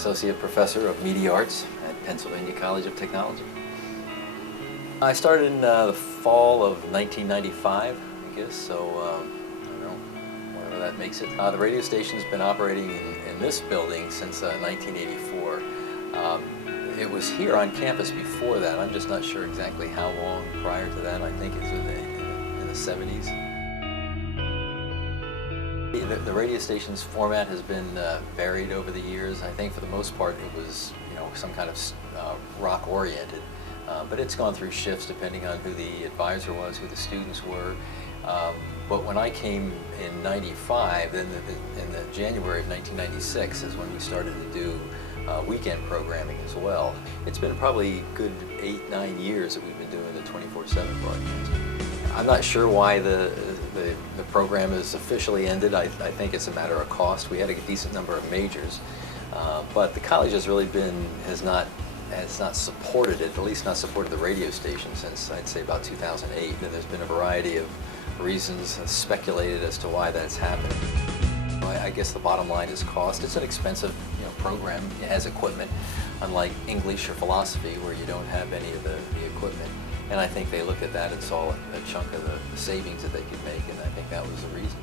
Associate Professor of Media Arts at Pennsylvania College of Technology. I started in the fall of 1995, I guess, so I don't know, whatever that makes it. The radio station's been operating in this building since 1984. It was here on campus before that. I'm just not sure exactly how long prior to that. I think it's in the 70s. The radio station's format has been varied over the years. I think for the most part it was, some kind of rock-oriented, but it's gone through shifts depending on who the advisor was, who the students were. But when I came in '95, then in the January of 1996 is when we started to do weekend programming as well. It's been probably good 8-9 years that we've been doing the 24/7 broadcast. I'm not sure why the program is officially ended. I think it's a matter of cost. We had a decent number of majors, but the college has really has not supported it, at least not supported the radio station since I'd say about 2008. And there's been a variety of reasons speculated as to why that's happened. I guess the bottom line is cost. It's an expensive program. It has equipment, unlike English or philosophy where you don't have any of the equipment. And I think they looked at that and saw a chunk of the savings that they could make, and I think that was the reason.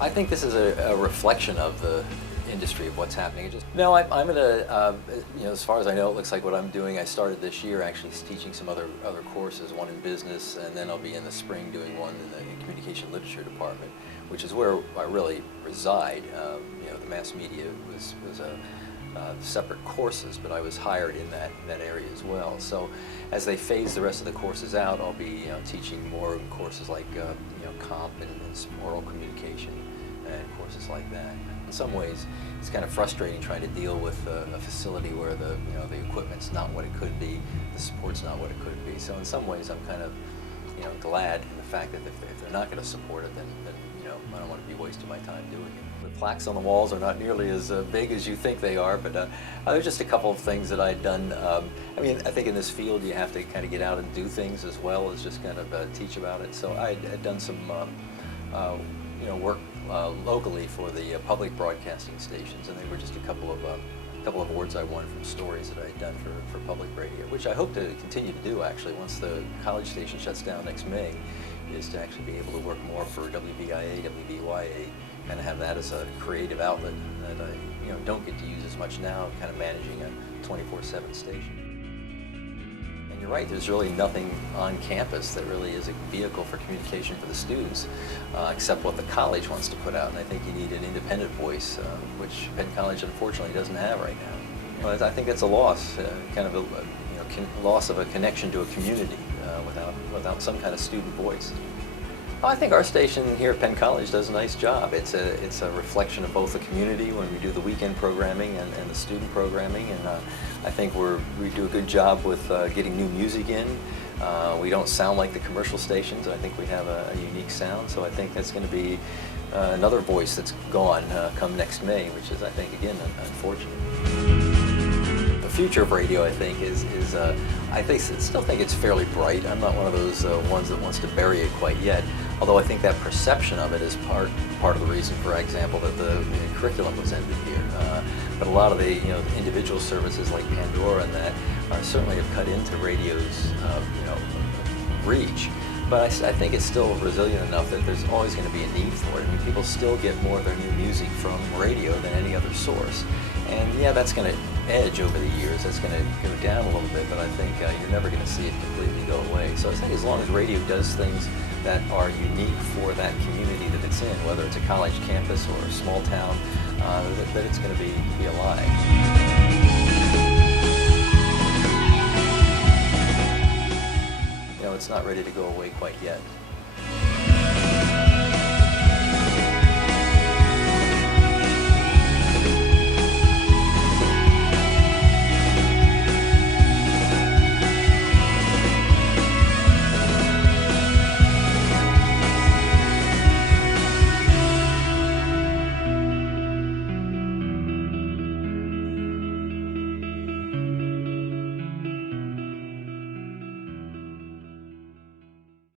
I think this is a reflection of the industry, of what's happening. No, I'm in as far as I know, it looks like what I'm doing, I started this year actually teaching some other courses, one in business, and then I'll be in the spring doing one in the communication literature department, which is where I really reside. The mass media was separate courses, but I was hired in that area as well. So as they phase the rest of the courses out, I'll be teaching more courses like comp and oral communication and courses like that. In some ways, it's kind of frustrating trying to deal with a facility where the equipment's not what it could be, the support's not what it could be. So in some ways, I'm kind of glad in the fact that if they're not going to support it, then I don't want to be wasting my time doing it. The plaques on the walls are not nearly as big as you think they are, but there's just a couple of things that I'd done. I think in this field you have to kind of get out and do things as well as just kind of teach about it. So I'd done some work locally for the public broadcasting stations, and they were just a couple of awards I won from stories that I'd done for public radio, which I hope to continue to do actually once the college station shuts down next May, is to actually be able to work more for WBIA, WBYA, kind of have that as a creative outlet that I don't get to use as much now, kind of managing a 24/7 station. And you're right, there's really nothing on campus that really is a vehicle for communication for the students, except what the college wants to put out. And I think you need an independent voice, which Penn College unfortunately doesn't have right now. I think that's a loss, kind of a loss of a connection to a community without some kind of student voice. I think our station here at Penn College does a nice job. It's a reflection of both the community when we do the weekend programming and the student programming, and I think we do a good job with getting new music in. We don't sound like the commercial stations. I think we have a unique sound, so I think that's going to be another voice that's gone come next May, which is, I think, again, unfortunate. The future of radio, I think, I still think it's fairly bright. I'm not one of those ones that wants to bury it quite yet, although I think that perception of it is part of the reason, for example, that the curriculum was ended here. But a lot of the individual services like Pandora and that certainly have cut into radio's reach. But I think it's still resilient enough that there's always going to be a need for it. I mean, people still get more of their new music from radio than any other source. And yeah, that's going to edge over the years. That's going to go down a little bit, but I think you're never going to see it completely go away. So I think as long as radio does things that are unique for that community that it's in, whether it's a college campus or a small town, that it's going to be alive. It's not ready to go away quite yet.